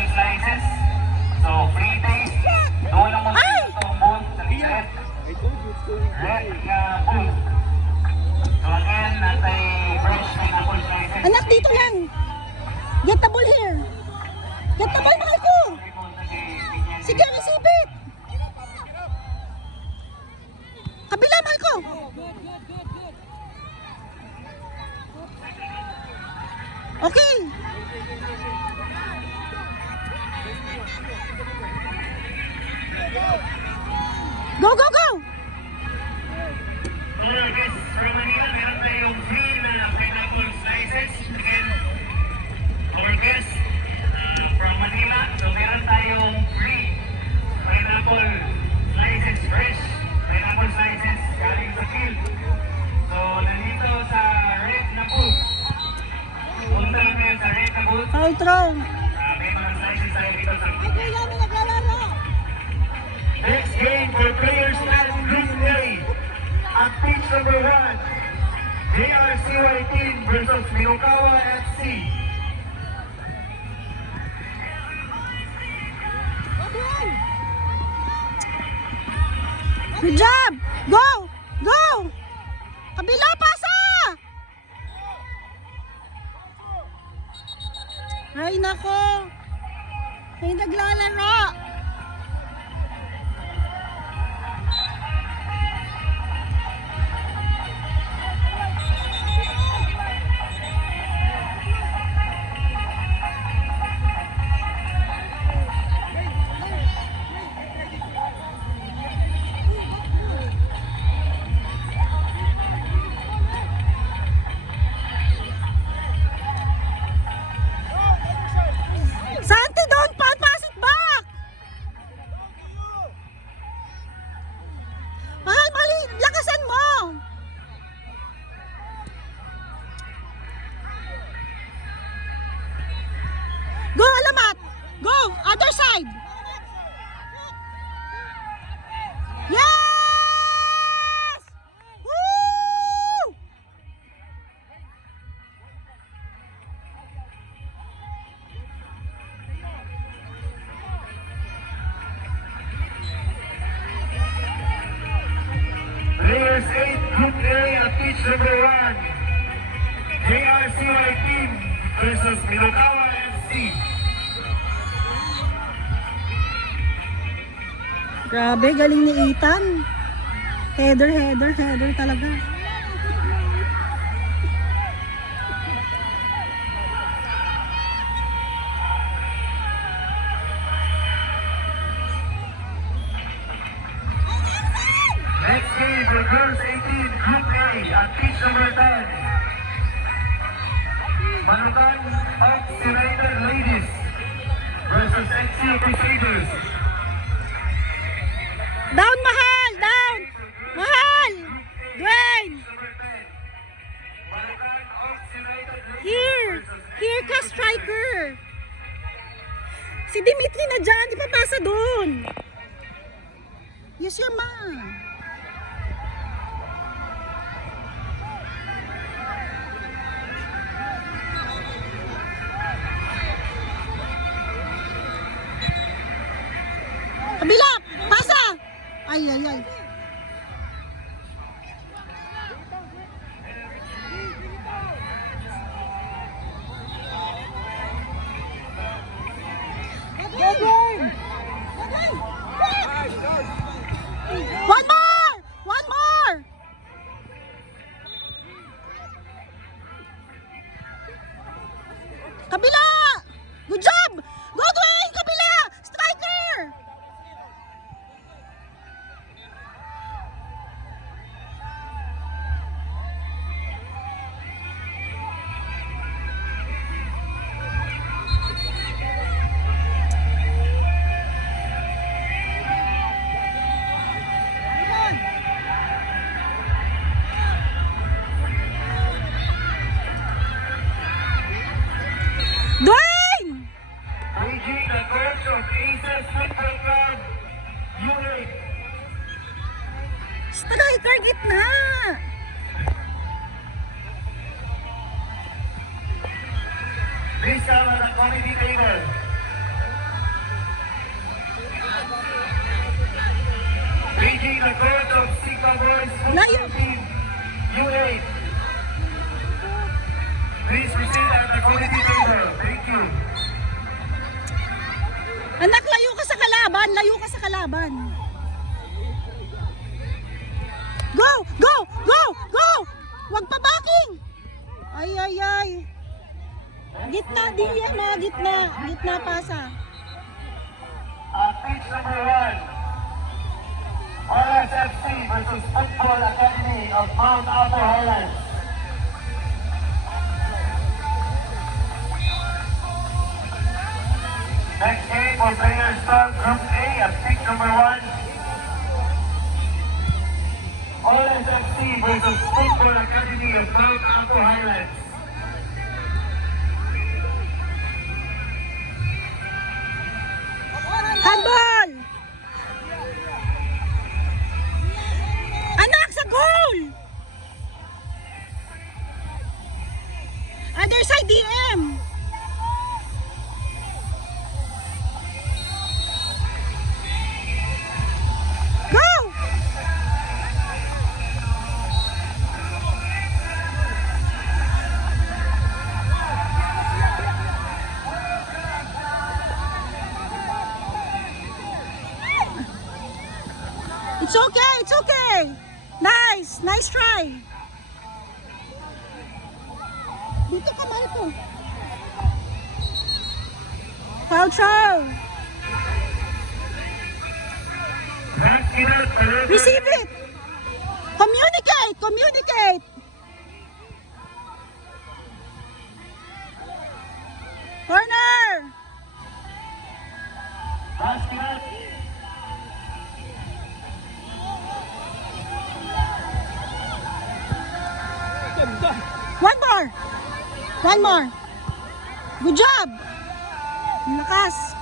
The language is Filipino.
pineapple slices. So, free taste. Doon lang mo itong booth sa red. Red booth. So, again, natay fresh pineapple slices. Anak, dito lang. Get the ball here. Get the ball, mahal ko. Sige, receive it. Kabila, mahal ko. Okay. Go, go, go. Alright guys, from Manila, meron tayong free na pineapple slices. Again, our guests from Manila, so meron tayong free pineapple slices, fresh pineapple slices galing sa field. So, nandito sa red na booth. Punta lang kayo sa red na booth. Ay, throw. May mga slices tayo dito sa Ay, kuya, may naglalaro. next game for players stand Group A. At pitch number 1, JRCY team versus Minokawa FC. Good job. Go. Go. Kabila, pasa. Ay, nako. May naglalaro. Santi, don't pass it back. Mahal, mali. Lakasan mo. Go, alamat. Go, other side. Yes! Woo! Players 8, Group A at pitch number 1, JRCY team versus Minokawa FC. Grabe, galing ni Ethan. Header talaga. Next game for girls 18, Group A at pitch number 10. Manukan Oaks United Ladies versus XC Crusaders. Down, mahal! Down! Mahal! Dwayne! Manukan Oaks United Ladies. Here ka, striker! Si Dimitri na dyan, di pa pasa doon. Yes, your man. Kabila! Pasa! Ay. One more! Kabila! Good job! Go, Dwayne! Kabila! Striker! Please proceed at the quality table. Thank you. Anak, layo ka sa kalaban. Layo ka sa kalaban. Go! Go! Go! Go! Huwag pa backing! Ay, ay, ay. Gitna, di yan mga gitna. Gitna pasa. Pitch number 1. RSFC versus Football Academy of Mount Upper Highlands. Next game for Players Club Group A at pitch number 1. RSFC versus Football Academy of Mount Upper Highlands. Handball! Anak, sa goal! Other side, DM! Go! It's okay, it's okay. Nice, nice try. Dito ka, Marco. Foul throw. Receive it. Communicate, communicate. Corner. Basket. One more. One more. Good job. Lakas.